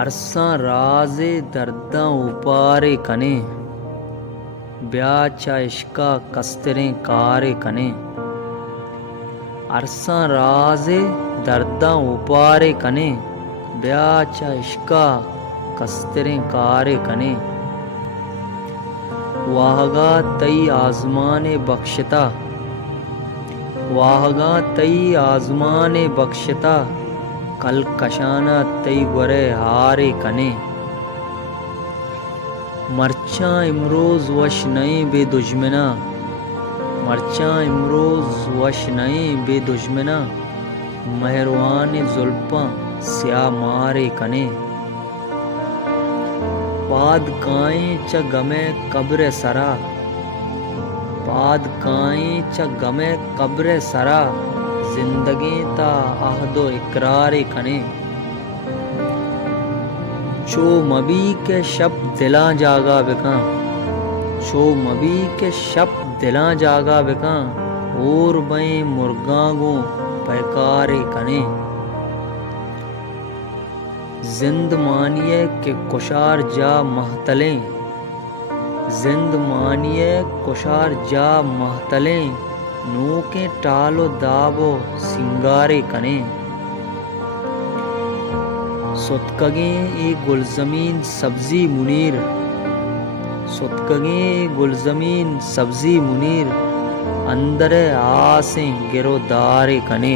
عرصاں راز درداں اوپارے کنے بیا چا عشقا کستریں کارے کنے عرصاں راز درداں اوپارے کنے بیا چا عشقا کستریں کارے کنے واہگا تئی آزمان بخشتا واہگا تئی آزمان بخشتا کل کشانہ تئی گورے ہارے کنے مرچاں امروز وش نہیں بے دشمنا مرچاں امروز وش نہیں بے دشمنا مہروان زلفاں سیاہ مارے کنے پاد کائیں چا غمے قبر سرا پاد کائیں چا غمے قبر سرا زندگی تا عہد و اقرار کنے چو مبی کے شب دلاں جاگا بکاں چو مبی کے شب دلاں جاگا بکاں اور بیں مرگاں گوں پیکار کنے زند مانیے کہ کشار جا محتلیں زند مانیے کشار جا محتلیں نوکیں ٹال و داب و سنگارے کنے ستکگیں ای گلزمین سبزی منیر ستکگیں ای گلزمین سبزی منیر اندر آسیں گرو دارے کنے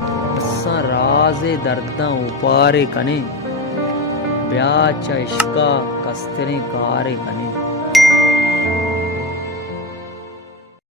عرصاں راز درداں اوپارے کنے بیا چا عشقا کستریں کارے کنے